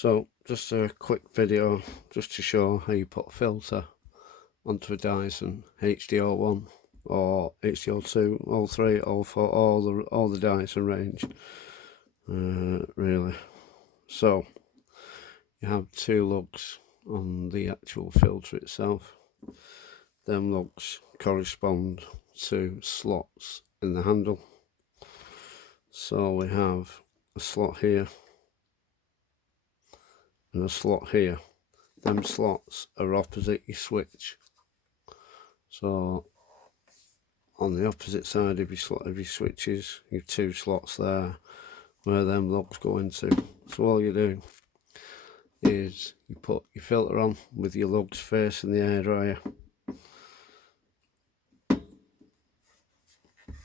So just a quick video just to show how you put a filter onto a Dyson HDO1 or HDO2, all three, all four, all the Dyson range, really. So you have two lugs on the actual filter itself. Them lugs correspond to slots in the handle. So we have a slot here and a slot here. Them slots are opposite your switch. So on the opposite side of your switches, you have two slots there where them lugs go into. So all you do is you put your filter on with your lugs facing the hairdryer.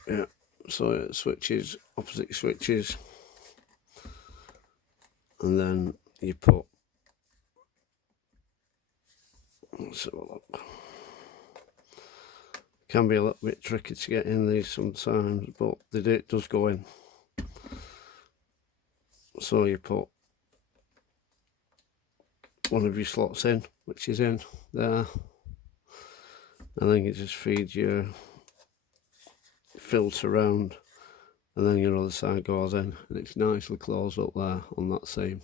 Yeah, so it switches opposite your switches, and then you put, let's have a look. Can be a little bit tricky to get in these sometimes, but it does go in. So you put one of your slots in, which is in there, and then you just feed your filter round, and then your other side goes in, and it's nicely closed up there on that seam.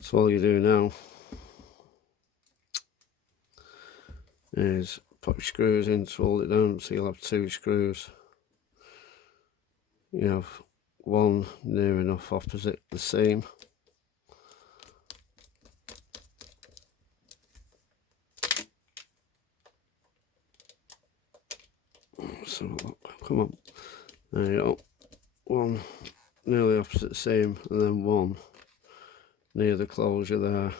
So all you do now is put your screws in to hold it down. So you'll have two screws. You have one near enough opposite the seam, so look, come on, there you go, one nearly opposite the seam, and then one near the closure there.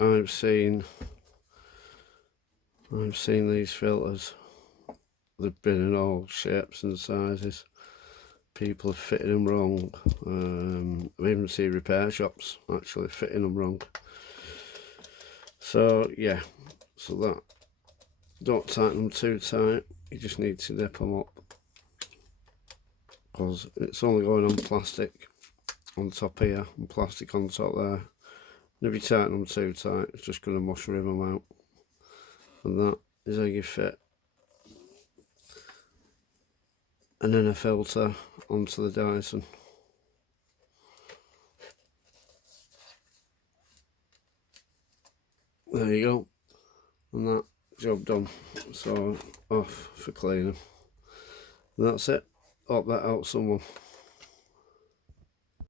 I've seen these filters, they've been in all shapes and sizes. People have fitted them wrong. I've even seen repair shops actually fitting them wrong. So yeah, so that, don't tighten them too tight, you just need to nip them up, because it's only going on plastic on top here and plastic on top there. And if you tighten them too tight, it's just going to mushroom them out. And that is how you fit an inner filter onto the Dyson. There you go, and that job done. So off for cleaning. And that's it. Hope that helps someone.